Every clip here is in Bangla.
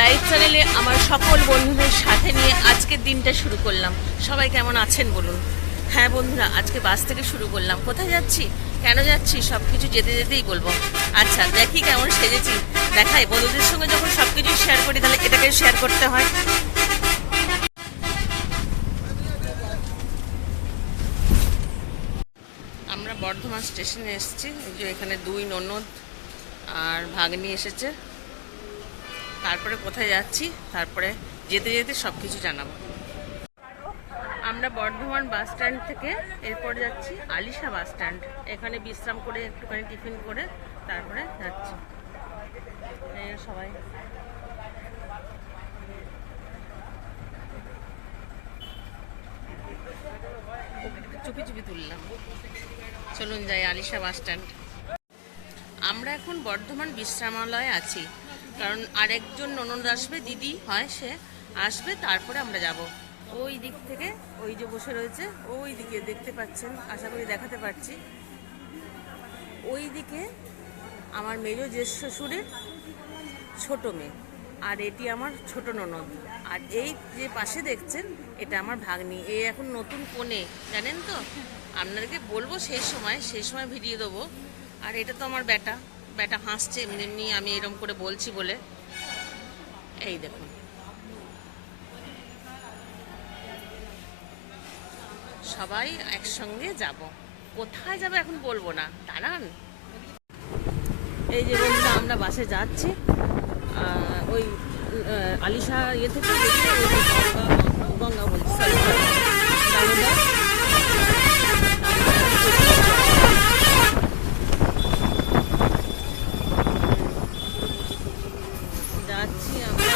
লাইভ চ্যানেলে আমার সকল বন্ধুদের সাথে নিয়ে আজকের দিনটা শুরু করলাম। সবাই কেমন আছেন বলুন। হ্যাঁ বন্ধুরা, আজকে বাস থেকে শুরু করলাম। কোথায় যাচ্ছি, কেন যাচ্ছি, সব কিছু যেতে যেতেই বলবো। আচ্ছা দেখি কেমন সেজেছি, দেখাই। বন্ধুদের সঙ্গে যখন সব কিছু শেয়ার করি তাহলে এটাকে শেয়ার করতে হয়। আমরা বর্ধমান স্টেশনে এসেছি। এই যে এখানে দুই ননদ আর ভাগ্নি এসেছে। তারপরে কোথায় যাচ্ছি, তারপরে যেতে যেতে সব কিছু জানাবো। আমরা বর্ধমান বাস স্ট্যান্ড থেকে এরপর যাচ্ছি আলিশা বাস স্ট্যান্ড। এখানে বিশ্রাম করে একটুখানি টিফিন করে তারপরে যাচ্ছি। সবাই চুপি চুপি তুললাম। চলুন যাই আলিশা বাস স্ট্যান্ড। আমরা এখন বর্ধমান বিশ্রামালয়ে আছি, কারণ আরেকজন ননদ আসবে, দিদি হয়, সে আসবে, তারপরে আমরা যাব। ওই দিক থেকে ওই যে বসে রয়েছে, ওই দিকে দেখতে পাচ্ছেন, আশা করি দেখাতে পারছি। ওই দিকে আমার মেজ জ্যেষ্ঠ শ্বশুরের ছোট মেয়ে, আর এটি আমার ছোট ননদ। আর এই যে পাশে দেখছেন, এটা আমার ভাগ্নি। এই এখন নতুন কোণে, জানেন তো, আপনাদেরকে বলবো সেই সময় ভিডিও দেবো। আর এটা তো আমার বেটা হাসছে এমনি এমনি আমি এরকম করে বলছি বলে। এই দেখুন, সবাই একসঙ্গে যাব। কোথায় যাব এখন বলবো না, দাঁড়ান। এই যে বন্ধুরা, আমরা বাসে যাচ্ছি ওই আলিশা ইয়ে থেকে গঙ্গা বলছি, সরি যাচ্ছি আমরা।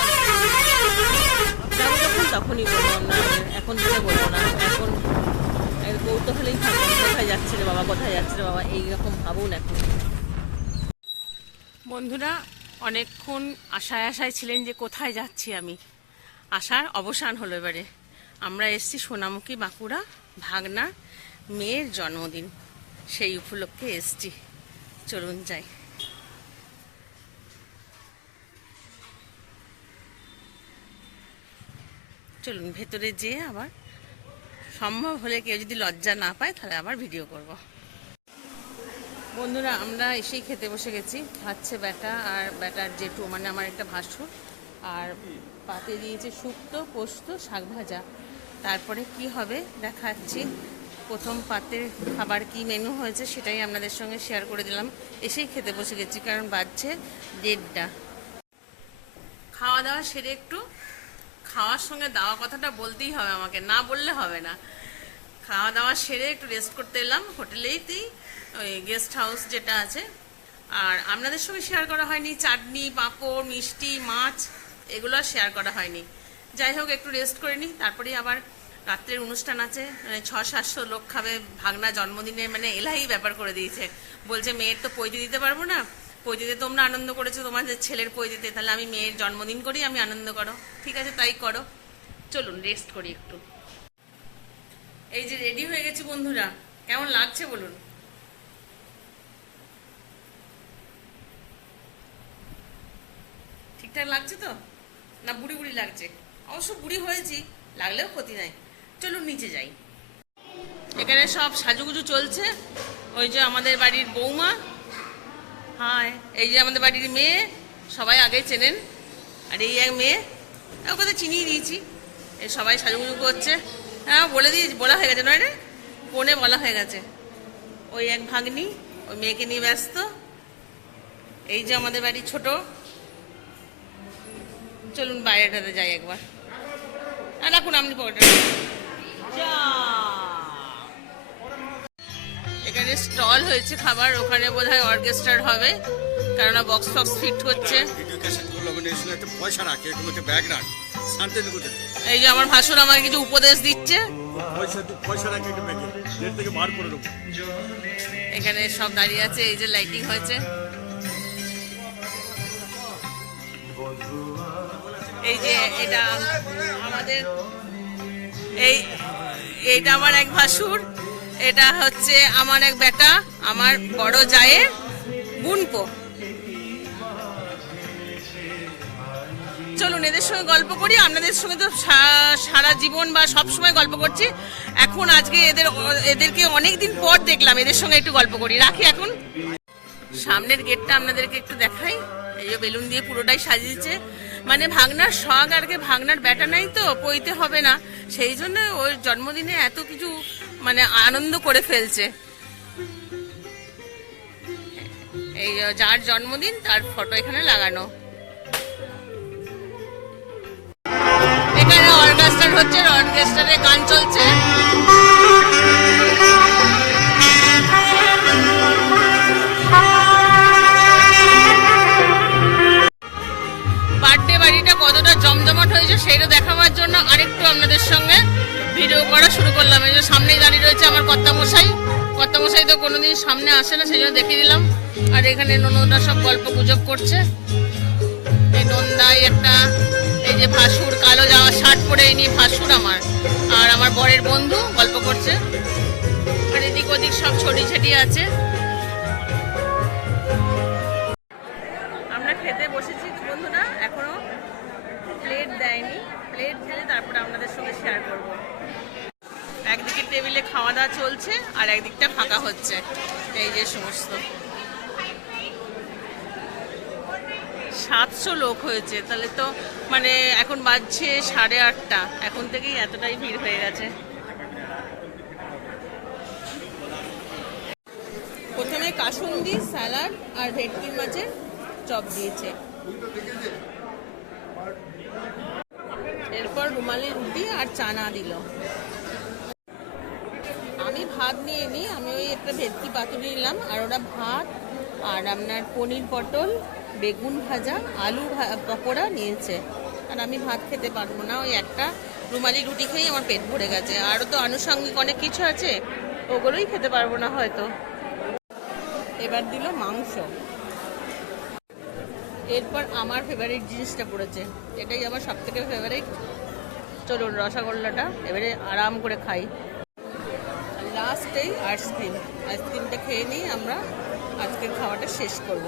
যাবো যখন তখনই বলবো, আমরা এখন থেকে বলবো না। এখন কৌতূহলেই থাকুন, কোথায় যাচ্ছে রে বাবা, কোথায় যাচ্ছে রে বাবা, এইরকম ভাবুন। এখন বন্ধুরা অনেকক্ষণ আশায় ছিলেন যে কোথায় যাচ্ছি আমি। আশার অবসান হলো। এবারে আমরা এসেছি সোনামুখী বাঁকুড়া, ভাগনার মেয়ের জন্মদিন, সেই উপলক্ষে এসেছি। চলুন যাই। চলুন ভেতরে যেয়ে আবার সম্ভব হলে কেউ যদি লজ্জা না পায় তাহলে আবার ভিডিও করব। বন্ধুরা আমরা এসেই খেতে বসে গেছি। খাচ্ছে বেটা আর বেটার জেঠু, মানে আমার একটা ভাসুর। আর পাতে দিয়েছে শুক্তো, পোস্ত, শাক ভাজা। তারপরে কি হবে দেখাচ্ছি। প্রথম পাতে খাবার কি মেনু হয়েছে সেটাই আপনাদের সঙ্গে শেয়ার করে দিলাম। এসেই খেতে বসে গেছি, কারণ বাজছে 1:30। খাওয়া দাওয়া সেরে একটু, খাওয়ার সঙ্গে দাওয়া কথাটা বলতেই হবে আমাকে, না বললে হবে না। খাওয়া দাওয়া সেরে একটু রেস্ট করতে এলাম হোটেলেইতেই, ওই গেস্ট হাউস যেটা আছে। আর আপনাদের সঙ্গে শেয়ার করা হয়নি চাটনি, পাঁপড়, মিষ্টি, মাছ, এগুলো আর শেয়ার করা হয়নি। যাই হোক, একটু রেস্ট করে নিই, তারপরেই আবার রাত্রের অনুষ্ঠান আছে। 600-700 লোক খাবে। ভাগনা জন্মদিনে মানে এলাহি ব্যাপার করে দিয়েছে। বলছে মেয়ের তো পৈতে দিতে পারবো না, পৈতে তোমরা আনন্দ করেছো তোমাদের ছেলের পৈতে, তাহলে আমি মেয়ের জন্মদিন করি, আমি আনন্দ করো। ঠিক আছে, তাই করো। চলুন রেস্ট করি একটু। এই যে রেডি হয়ে গেছি বন্ধুরা, কেমন লাগছে বলুন। ঠিকঠাক লাগছে তো, না বুড়ি বুড়ি লাগছে? অবশ্য বুড়ি হয়েছি, লাগলেও ক্ষতি নাই। চলুন নিচে যাই। এখানে সব সাজুগুজু চলছে। ওই যে আমাদের বাড়ির বৌমা, হ্যাঁ এই যে আমাদের বাড়ির মেয়ে, সবাই আগেই চেনেন। আর এই এক মেয়ে, ওকে তো চিনিয়ে দিয়েছি। এই সবাই সাজুগুজু করছে। হ্যাঁ বলে দিয়েছি, বলা হয়ে গেছে, নয় রে, ফোনে বলা হয়ে গেছে। ওই এক ভাগ্নি ওই মেয়েকে নিয়ে ব্যস্ত। এই যে আমাদের বাড়ির ছোট। চলুন বাইরেটাতে যাই একবার। আর রাখুন আপনি পকেটে। এখানে স্টল হয়েছে খাবার, ওখানে বোধহয় অর্কেস্ট্রার হবে, কেননা বক্স ফক্স ফিট হচ্ছে। এই যে আমার ভাসুর আমাকে কিছু উপদেশ দিচ্ছে। এখানে সব দাঁড়িয়ে আছে। এই যে লাইটিং হয়েছে। এই যে এটা আমাদের, এইটা আমার এক ভাসুর, এটা হচ্ছে আমার এক বেটা, আমার বড় জায়ের বুনপো। চলুন এদের সঙ্গে গল্প করি। আপনাদের সঙ্গে তো সারা জীবন বা সব সময় গল্প করছি, এখন আজকে এদেরকে অনেকদিন পর দেখলাম, এদের সঙ্গে একটু গল্প করি। রাখি এখন। সামনের গেটটা আপনাদেরকে একটু দেখাই। এই যে বেলুন দিয়ে পুরোটাই সাজিয়েছে, মানে ভাগনার শখ আর কি, ভাগনার বেটা নাই তো, পইতে হবে না, সেই জন্য ওর জন্মদিনে এত কিছু মানে আনন্দ করে ফেলছে। এই যার জন্মদিন তার ফটো এখানে লাগানো। এখানে অর্কেস্ট্রা হচ্ছে, অর্কেস্ট্রারে গান চলছে। বার্থডে বাড়িটা কতটা জমজমাট হয়েছে সেটা দেখাবার জন্য আরেকটু আপনাদের সঙ্গে ভিডিও করা শুরু করলাম। এই যে সামনেই দাঁড়িয়ে রয়েছে আমার কর্তামশাই। কর্তামশাই তো কোনোদিন সামনে আসে না, সেই জন্য দেখিয়ে দিলাম। আর এখানে ননদরা সব গল্প গুজব করছে। এই নন্দাই একটা, এই যে ভাসুর কালো যাওয়া শার্ট পরে ইনি ভাসুর আমার, আর আমার বরের বন্ধু গল্প করছে। আর এদিক ওদিক সব ছড়ি ছিটিয়ে আছে। আমরা খেতে বসেছি বন্ধুরা, এখনো প্লেট দেয়নি, প্লেট দিলে তারপরে আপনাদের সঙ্গে শেয়ার করব। একদিকে টেবিলে খাওয়া দাওয়া চলছে আর একদিকটা ফাঁকা হচ্ছে। এই যে সমস্ত 700 লোক হয়েছে, তাহলে তো মানে এখন বাজছে 8:30, এখন থেকেই এতটাই ভিড় হয়ে গেছে। প্রথমে কাসুন্দি, স্যালাড আর ভেটকি মাছের চপ দিয়েছে, এরপর রুমালি রুটি আর চানা দিল। আমি ভাত নিয়ে নিই, আমি ওই একটা ভেটকি পাতুরি নিলাম, আর ওরা ভাত আর আপনার পনির পটল, বেগুন ভাজা, আলু পকোড়া নিয়েছে। আর আমি ভাত খেতে পারবো না, ওই একটা রুমালি রুটি খেয়েই আমার পেট ভরে গেছে। আরও তো আনুষঙ্গিক অনেক কিছু আছে, ওগুলোই খেতে পারবো না হয়তো। এবার দিল মাংস। এরপর আমার ফেভারিট জিনিসটা পড়েছে, এটাই আমার সব থেকে ফেভারিট। চলুন রসগোল্লাটা এবারে আরাম করে খাই। লাস্টেই আইসক্রিমটা খেয়ে নিই, আমরা আজকের খাওয়াটা শেষ করব।